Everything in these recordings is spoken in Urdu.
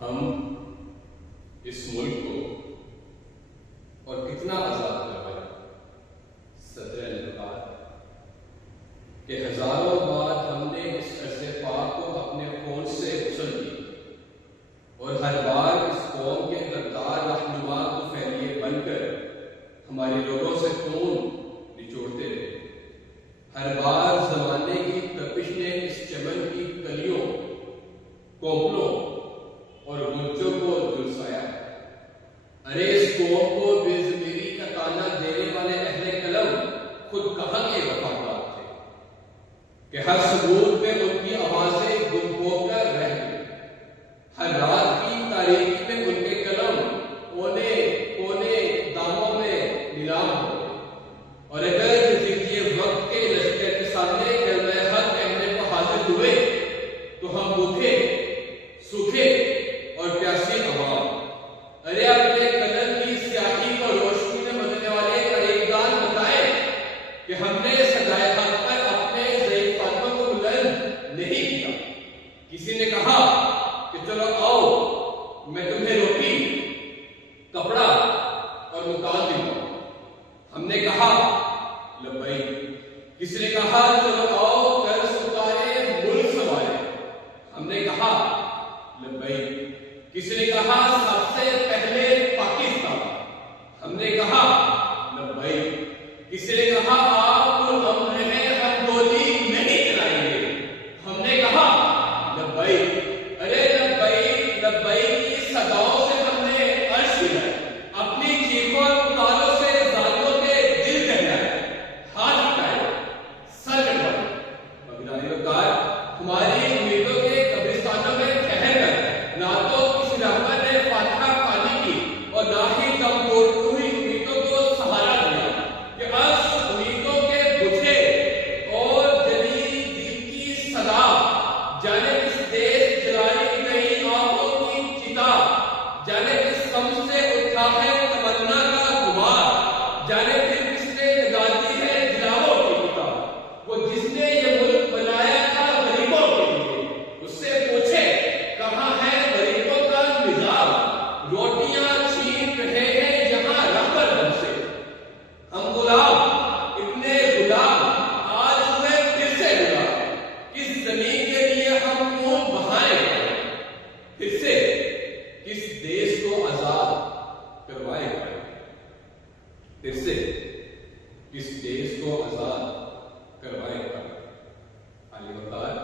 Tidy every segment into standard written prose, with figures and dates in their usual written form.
ہم اس ملک کو اور کتنا آزاد کروائے. صدر البقار کہ ہزاروں بار ہم نے اس عرص پاک کو اپنے خون سے غسل کی اور ہر بار اس قوم کے غدار رہنما کو پھیلیے بن کر ہماری رگوں سے خون نچوڑتے رہے. ہر بار زمانے کی تپش نے اس چمن کی کلیوں، کوپلوں اور گلچوں کو جھلسایا. ارے اس قوم کو بے ضمیری کا تانا دینے والے اہل قلم خود کہاں کے وفادار تھے کہ ہر ثبوت میں ان کی آوازیں گم ہو کر رہ گئی. ہر رات کی تاریکی میں ان کے قلم کونے کونے داموں میں نیلام ہو گئے. اور اگر یہ وقت کے لشکر کے سامنے کلمہ حق کہنے کو حاضر ہوئے تو ہم بھوکے، سوکھے اور پیاسی عوام ارے اپنے قلم کی سیاہی کو روشنی میں بدلنے والے قریبدان بتائے کہ ہم نے سدائے حق پر اپنے ضعیف قدموں کو بلند نہیں کیا. کسی نے کہا کہ چلو آؤ میں تمہیں روٹی، کپڑا اور مکان دلاؤں. ہم نے کہا لبیک. کسی نے کہا چلو آؤ قرض اتارے ملک سنوارے. ہم نے کہا لبیک. کسی نے کہا سب سے پہلے پاکستان. ہم نے کہا لبیک. کسی نے کہا آپ امر ہیں ہم گولی نہیں چلائیں گے. ہم نے کہا لبیک. ارے لبیک لبیک کی صداؤں سے ہم نے عرش ہلایا، اپنی چیخوں اور پکاروں سے ظالموں کے دل دہلائے، ہاتھ اٹھائے، سر کٹوائے. بغدادی وقار ہماری امیدوں کے قبرستانوں میں ٹھہر کر نہ تو کسی رحمت نے فاتحہ خوانی کی اور نہ ہی دم توڑتی ہوئی امیدوں کو سہارا دیا کہ از امیدوں کے بجھے اور جلی دل کی صدا جانے کس دیش جلائی گئی آنکھوں کی چتا، جانے کس غم سے اٹھا ہے تمنا کا غبار، جانے پھر کس نے جگا دی ہے جلاووں کی کتاب. وہ جس نے یہ ملک بنایا تھا غریبوں کے لیے، اس سے پوچھے کہاں ہے غریبوں کا نظام. روٹیاں چھین رہے ہیں یہاں رہبر ہم سے. ہم غلام، اتنے غلام آج ہوئے پھر سے غلام. کس زمین کے لیے ہم خون بہائیں، پھر سے کس دیش کو آزاد کروائے گئے. پھر سے کس دیش کو آزاد کروائے گئے. علی وقار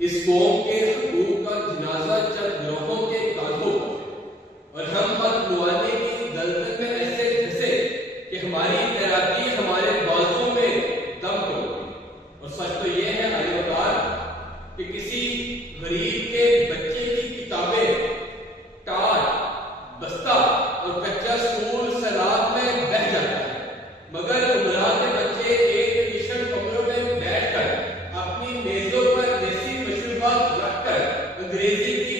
اس قوم کے حقوق کا جنازہ چند گروہوں کے کاندھوں پر، اور ہم بدعنوانی کی دلدل میں ایسے دھسے کہ ہماری تیراکی ہمارے بازوں میں دم توڑ گئی. اور سچ تو یہ ہے علی وقار کہ کسی غریب کے بچے کی کتابیں، ٹاٹ، بستہ اور کچا سکول سیلاب میں بہہ جاتا ہے، مگر عمران کے بچے ایک ایشن کمروں میں بیٹھ کر اپنی میزوں پر دیسی مشروبات رکھ کر انگریزی کی